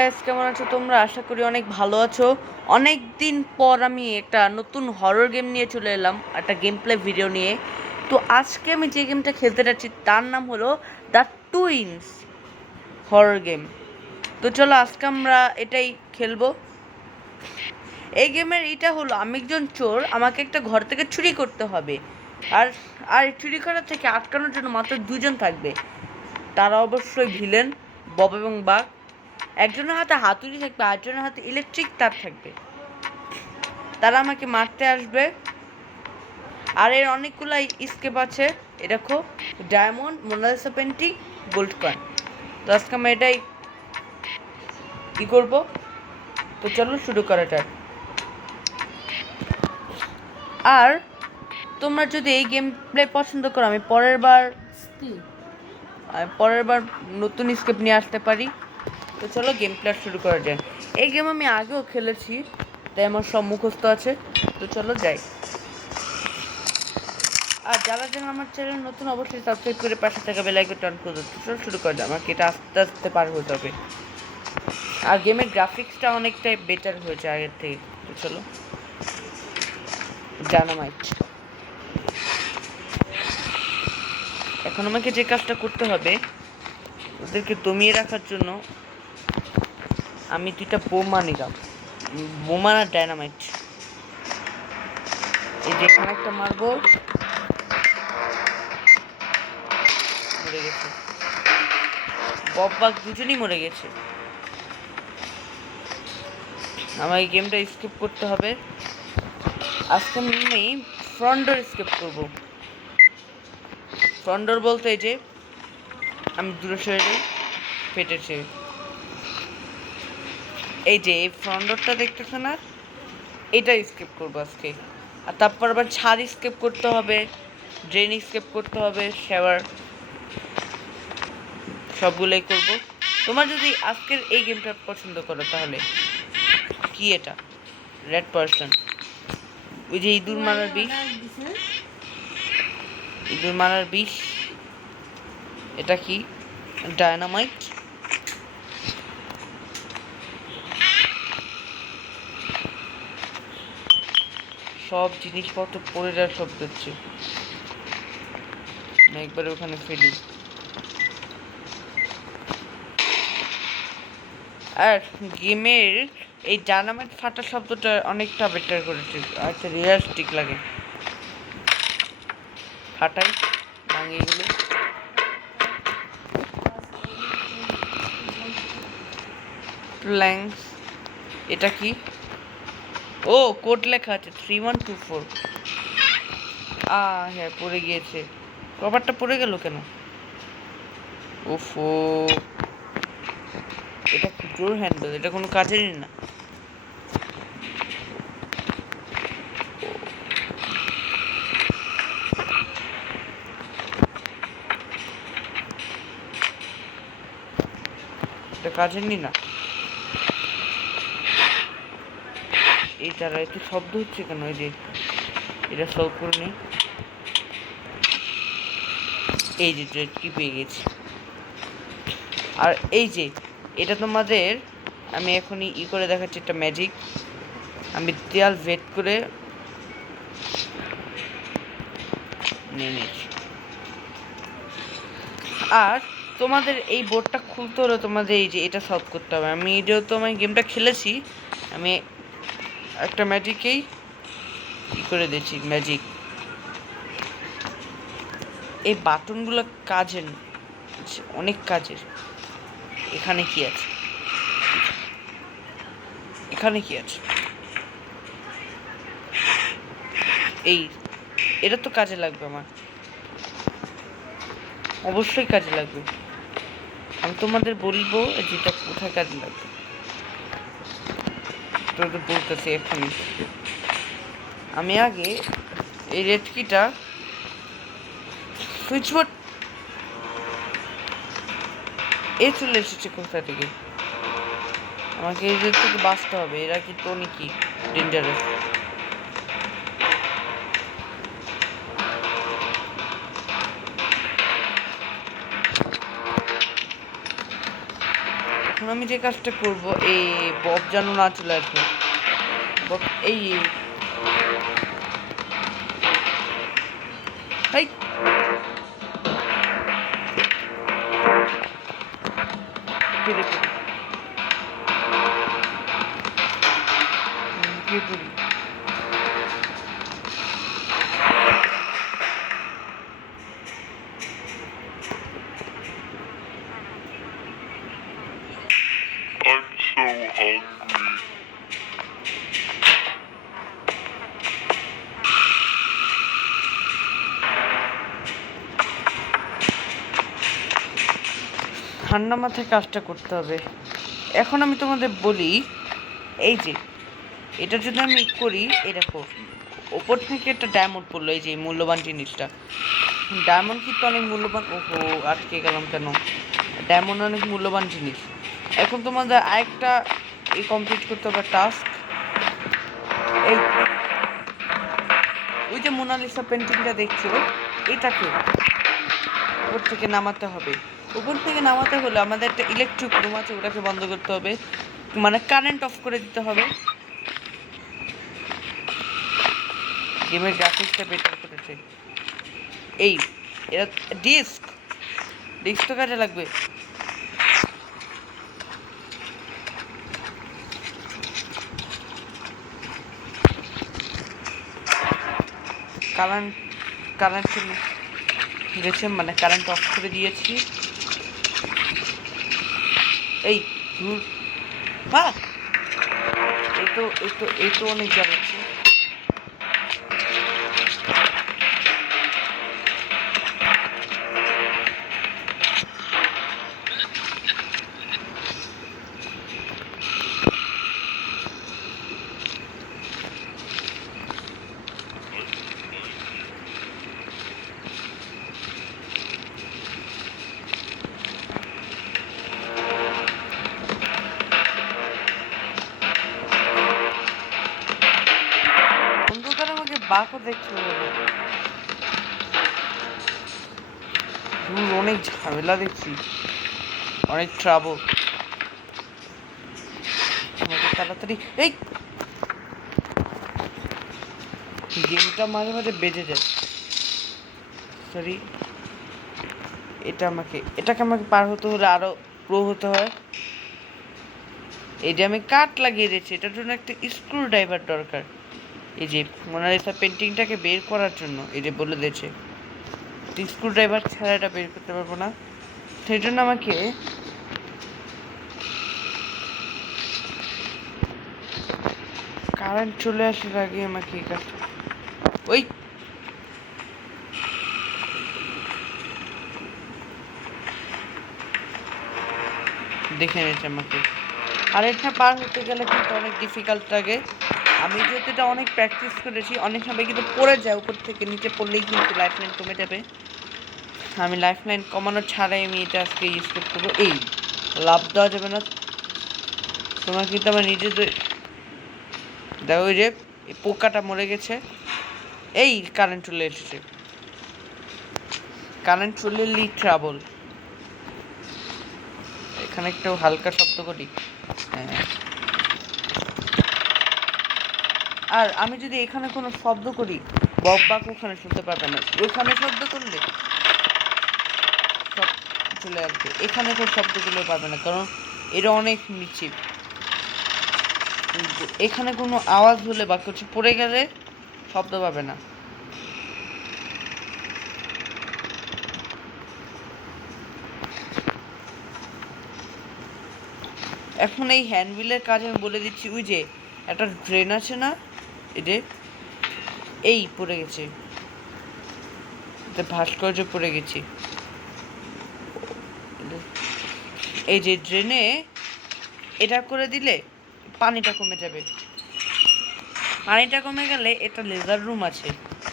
Guys, কেমন আছো তোমরা? আশা করি অনেক ভালো আছো। অনেক দিন পর আমি একটা নতুন হরর গেম নিয়ে চলে এলাম, একটা গেম প্লে ভিডিও নিয়ে। তো আজকে আমি যে গেমটা খেলতে যাচ্ছি তার নাম হলো দ্য টুইনস হরর গেম। তো চলো আজকে আমরা এটাই খেলবো। এই গেমের এটা হলো, আমি একজন চোর, আমাকে একটা ঘর থেকে চুরি করতে হবে। আর আর চুরি করার থেকে আটকানোর জন্য মাত্র দুজন থাকবে। তারা অবশ্যই ভিলেন, বব এবং বাঘ। একজনের হাতে হাতুড়ি থাকবে, আরেকজনের হাতে ইলেকট্রিক তার থাকবে। তারা আমাকে মারতে আসবে। আর এর অনেকগুলো স্কেপ আছে। এ দেখো, diamond, Mona Lisa painting, gold coin. তো আজকে আমি এটাই কি করব। তো চলো শুরু করা যাক। আর তোমরা যদি এই গেম প্লে পছন্দ করো, আমি পরের বার নতুন স্কেপ নিয়ে আসতে পারি। তো চলো গেম প্লে শুরু করা যায়। এই গেম আমি আগেও খেলেছি, তাই আমার সব মুখস্থ আছে। তো চলো যাই। আর যারা আমার চ্যানেল নতুন, অবশ্যই সাবস্ক্রাইব করে পাশে থাকা বেল আইকনটা অন করে দিতে। চলো শুরু করা যায়। আমাকে এটা আস্তে আস্তে পার হতে হবে। আর গেমের গ্রাফিক্সটা অনেকটাই বেটার হয়েছে আগের থেকে। তো চলো, ডায়নামাইট। এখন আমাকে যে কাজটা করতে হবে, ওদেরকে দমিয়ে রাখার জন্য আমি দুইটা বোমা নিলাম। বোমা না, ডায়নামাইট। এই যে এখানে একটা মারবো, মরে গেছে। বব বাঘ দুজনই মরে গেছে। আমার এই গেমটা স্কিপ করতে হবে। আজকে আমি ফ্রন্ট ডোর স্কিপ করবো। ফ্রন্ট ডোর বলতে এই যে আমি দূরে সরে যাই, পেটেছে। এই যে এই ফ্রন্ট ডোরটা দেখতেছে না, এটা স্কিপ করবো আজকে। আর তারপর আবার ছাদ স্কিপ করতে হবে, ড্রেন স্কিপ করতে হবে, শাওয়ার, সবগুলোই করব। তোমার যদি আজকের এই গেমটা পছন্দ করো তাহলে কি এটা, রেড পার্সন, ওই যে ইঁদুর মারার বিষ, ইঁদুর মারার বিষ। এটা কি, ডায়নামাইট। সব জিনিসপত্র পড়ে যাওয়ার শব্দ হচ্ছে। আমি একবারে ওখানে ফেলি। আর গেমের এই ডায়নামাইট ফাটার শব্দটা অনেকটা বেটার করেছে, আচ্ছা রিয়ালিস্টিক লাগে। ফাটাই ভাঙে এগুলো। প্ল্যাঙ্কস, এটা কি? ও, কোড লেখা আছে 3124। হ্যাঁ, পড়ে গিয়েছে। কভারটা পড়ে গেল কেন? ওফো, এটা কি ডোর হ্যান্ডেল? এটা কোনো কাজেরই না। এটা কাজেরই না। এই তারা একটু শব্দ হচ্ছে কেন? এই যে এটা সলভ করে নেই। এই যে কি পেয়ে গেছি। আর এই যে এটা তোমাদের, আমি এখনই করে দেখাচ্ছি একটা ম্যাজিক। আমি দেয়াল ভেদ করে নিয়ে নিয়েছি। আর তোমাদের এই বোর্ডটা খুলতে হলে তোমাদের এই যে এটা সলভ করতে হবে। আমি যেহেতু আমি গেমটা খেলেছি, আমি একটা ম্যাজিকেই করে দিয়েছি। ম্যাজিক, এই বাটনগুলো কাজের, অনেক কাজের। এখানে কি আছে? এখানে কি আছে? এই এটা তো কাজে লাগবে আমার, অবশ্যই কাজে লাগবে। আমি তোমাদের বলবো যেটা কোথায় কাজে লাগবে। তোদের বলতেছি এখনই। আমি আগে এই রেড কিটা, সুইচবোর্ড এ চলে এসেছে কোথা থেকে? আমাকে এদের থেকে বাঁচতে হবে। এরা কি তো নাকি ডেঞ্জারাস? এখন আমি যে কাজটা করব, এই বব যেন না চলে আসবে। বব এই এই ফিরে ফিরে ফিরে পড়ি। I'm so hungry. ঠান্ডা মাথায় কাজটা করতে হবে। এখন আমি তোমাদের বলি, এই যে এটা যদি আমি করি, এই দেখো ওপর থেকে একটা ডায়মন্ড পড়লো, এই যে মূল্যবান জিনিসটা। ডায়মন্ড কিন্তু অনেক মূল্যবান। ওহো, আটকে গেলাম কেন? ডায়মন্ড অনেক মূল্যবান জিনিস। এখন তোমাদের আরেকটা এই কমপ্লিট করতে হবে টাস্ক। এই ওই যে মোনালিসা পেন্টিংটা দেখছো, এটাকে উপর থেকে নামাতে হবে। উপর থেকে নামাতে হলে আমাদের একটা ইলেকট্রিক রুম আছে, ওটাকে বন্ধ করতে হবে, মানে কারেন্ট অফ করে দিতে হবে। গেমের গ্রাফিক্সটা বেটার করেছে। এই এটা ডিস্ক তো কাজে লাগবে। কারেন্ট কারেন্ট গেছে, মানে কারেন্ট অফ করে দিয়েছি। এই হ্যাঁ, এই তো অনেক জ্বালাচ্ছে। অন্ধকার আমাকে বাঁকও দেখতে হবে। অনেক ঝামেলা দেখছি, অনেক ট্রাবল। আমাকে তাড়াতাড়ি এই গেমটা মাঝে মাঝে বেজে যায়। সরি, এটাকে আমাকে পার হতে হলে আরো প্রো হতে হয়। এই যে আমি কাট লাগিয়ে দিয়েছি, এটার জন্য একটা স্ক্রু ড্রাইভার দরকার। এই যে মোনালিসা পেন্টিংটাকে বের করার জন্য এই যে বলে দিয়েছে, স্ক্রু ড্রাইভার ছাড়া এটা বের করতে পারবো না। সেই জন্য আমাকে কারেন্ট চলে আসার আগে আমাকে এই কাজ, ওই দেখে নিয়েছে আমাকে। আর এটা পার হতে গেলে কিন্তু অনেক ডিফিকাল্ট লাগে। আমি যেহেতু এটা অনেক প্র্যাকটিস করেছি, অনেক সময় কিন্তু পড়ে যায়, উপর থেকে নিচে পড়লেই কিন্তু লাইফ লাইন কমে যাবে। আমি লাইফ লাইন কমানো ছাড়াই আমি এটা আজকে ইউজ করতে পারবো। এই লাভ দেওয়া যাবে না তোমার, কিন্তু আমার নিজেদের দেখো, ওই যে এই পোকাটা মরে গেছে। এই কারেন্ট চলে এসেছে, কারেন্ট চলে এলেই ট্রাবল। এখানে একটু হালকা শব্দ করি। হ্যাঁ, আর আমি যদি এখানে কোনো শব্দ করি, বক বাক ওখানে শুনতে পারবে না। ওখানে শব্দ করলে সব চলে আসবে, এখানে কোনো শব্দ করলে পারবে না, কারণ এটা অনেক নিচে। এখানে কোনো আওয়াজ হলে বা কিছু পড়ে গেলে শব্দ পাবে না। এখন এই হ্যান্ডবিলের কাজ আমি বলে দিচ্ছি। ওই যে একটা ড্রেন আছে না, এদের এই পড়ে গেছে, ভাস্কর্য পড়ে গেছি। এই যে ড্রেনে এটা করে দিলে পানিটা কমে যাবে। পানিটা কমে গেলে এটা লেজার রুম আছে,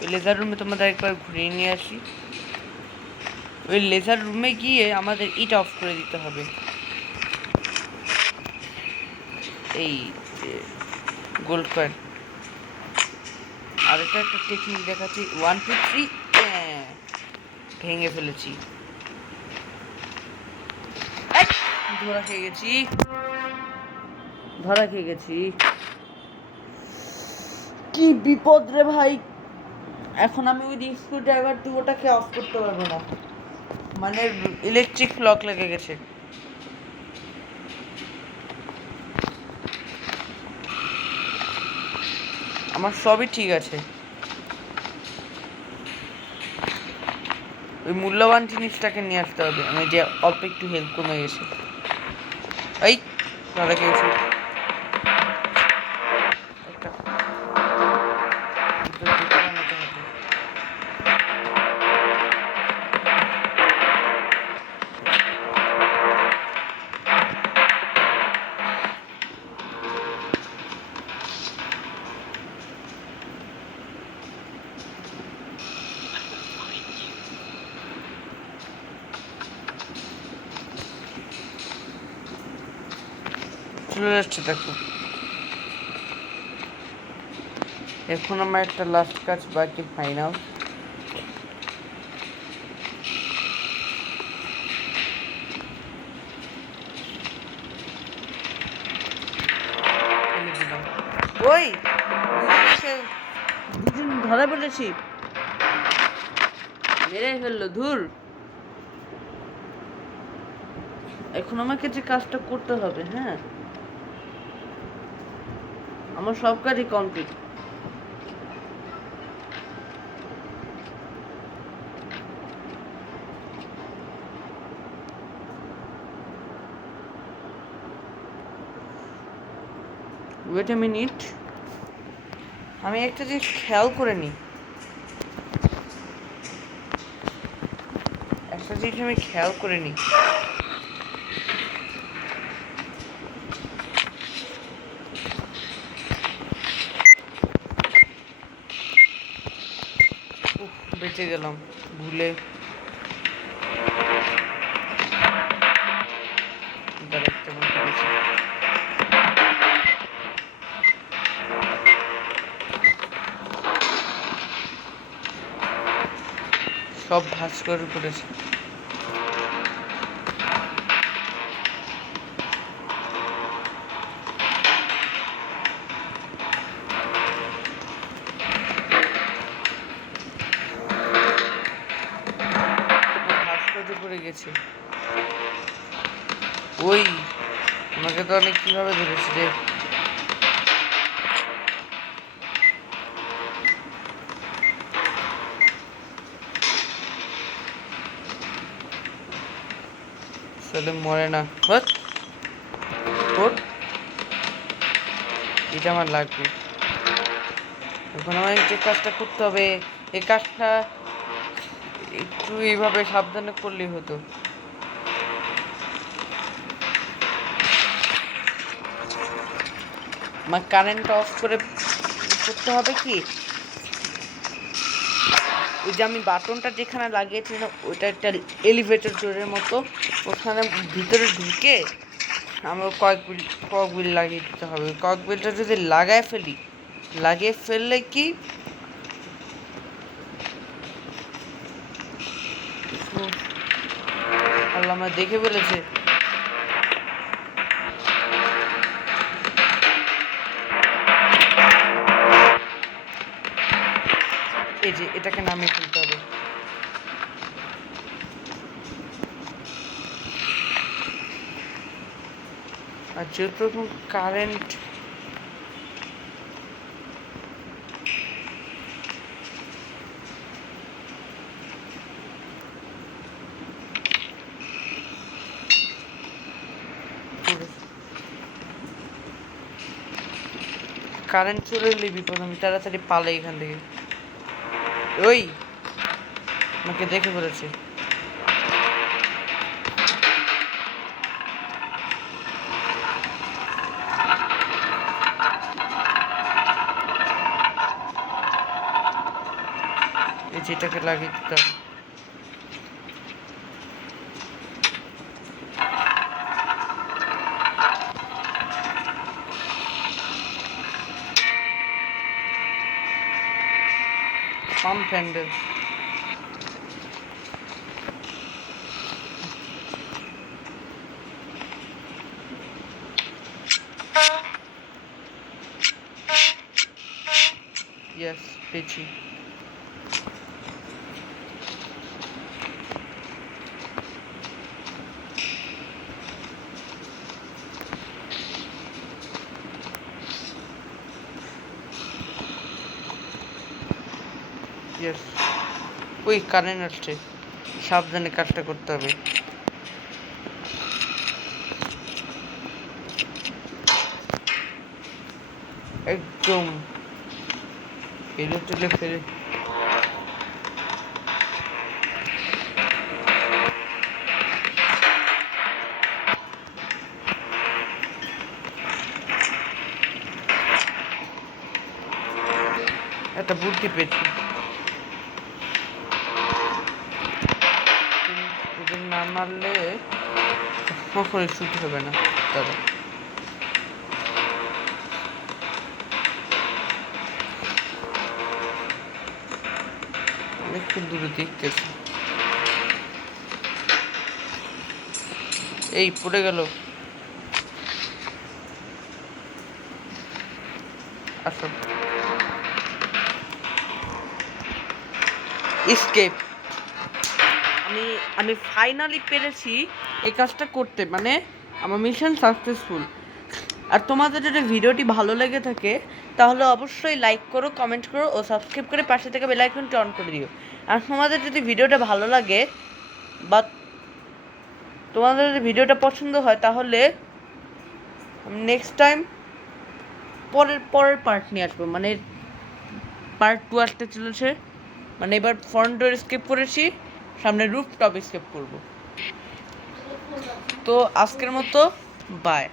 ওই লেজার রুমে তোমাদের একবার ঘুরিয়ে নিয়ে আসি। ওই লেজার রুমে গিয়ে আমাদের ইট অফ করে দিতে হবে। এই গোল্ড কয়েন। আর এটা একটা টেকনিক দেখাচ্ছি, 1 2 3, ভেঙে ফেলেছি। ধরা খেয়ে গেছি, ধরা খেয়ে গেছি। কি বিপদ রে ভাই! এখন আমি ওই স্ক্রু ড্রাইভার দিয়ে ওটাকে অফ করতে পারবো না, মানে ইলেকট্রিক লক লেগে গেছে। আমার সবই ঠিক আছে, ওই মূল্যবান জিনিসটাকে নিয়ে আসতে হবে। আমি যে অল্প একটু হেল্প কমে গেছে। এই ধরা খেয়েছি একটা, দুটো বানাতে হবে। চলে যাচ্ছে দেখো। এখন আমার একটা লাস্ট কাজ বাকি, ফাইনাল। ওই দুজন ধরা পড়েছি, মেরে ফেললো ধুর। এখন আমাকে যে কাজটা করতে হবে, হ্যাঁ, আমার সব কাজই কমপ্লিট। ওয়েট এ মিনিট, আমি একটা জিনিস খেয়াল করে নিই। একটা জিনিস আমি খেয়াল করে নিই। বেঁচে গেলাম ভুলে। সব ভাঁজ করে পড়েছে। পড়ে গেছে। ওই আমাকে তো অনেক কিভাবে ধরেছে রে। আসলে মরে না, এটা আমার লাগবে। এখন আমার যে কাজটা করতে হবে, এই কাজটা একটু এইভাবে সাবধানে করলেই হতো। আমার কারেন্ট অফ করে করতে হবে কি, ওই যে আমি বাটনটা যেখানে লাগিয়েছিলাম ওইটা একটা এলিভেটর ডোরের মতো, ওখানে ভিতরে ঢুকে আমার কক বিল লাগিয়ে দিতে হবে। কক বিলটা যদি লাগিয়ে ফেললে কি আল্লাহ আমার দেখে ফেলেছে। এই যে এটাকে নামিয়ে ফেলতে হবে। আর যেহেতু কারেন্ট চলে এলে বিপদ, আমি তাড়াতাড়ি পালাই এখান থেকে। ওই আমাকে দেখে ফেলেছে। এই যেটাকে লাগিয়ে দিতে হবে। পাম্প হ্যান্ডেল, ইয়েস, পেয়েছি। ইয়েস। ওই কারেন্ট আসছে, সাবধানে কাজটা করতে হবে। একদম ফেলে তুলে ফেলে একটা বুদ্ধি পেয়েছি। ওদের না মারলে কখনোই শুট হবে না তারা। অনেকক্ষণ দূরে দেখতেছি। এই পড়ে গেল। আসো, এসকেপ। আমি ফাইনালি পেরেছি এই কাজটা করতে, মানে আমার মিশন সাকসেসফুল। আর তোমাদের যদি ভিডিওটি ভালো লেগে থাকে তাহলে অবশ্যই লাইক করো, কমেন্ট করো ও সাবস্ক্রাইব করে পাশে থেকে বেল আইকনটি অন করে দিও। আর তোমাদের যদি ভিডিওটা ভালো লাগে বা তোমাদের যদি ভিডিওটা পছন্দ হয় তাহলে নেক্সট টাইম পরের পার্ট নিয়ে আসবো, মানে পার্ট 2 আসতে চলেছে। মানে এবার ফ্রন্ট ডোর স্কেপ করেছি, সামনে রুফ টপ স্কেপ করব। তো আজকের মতো বাই।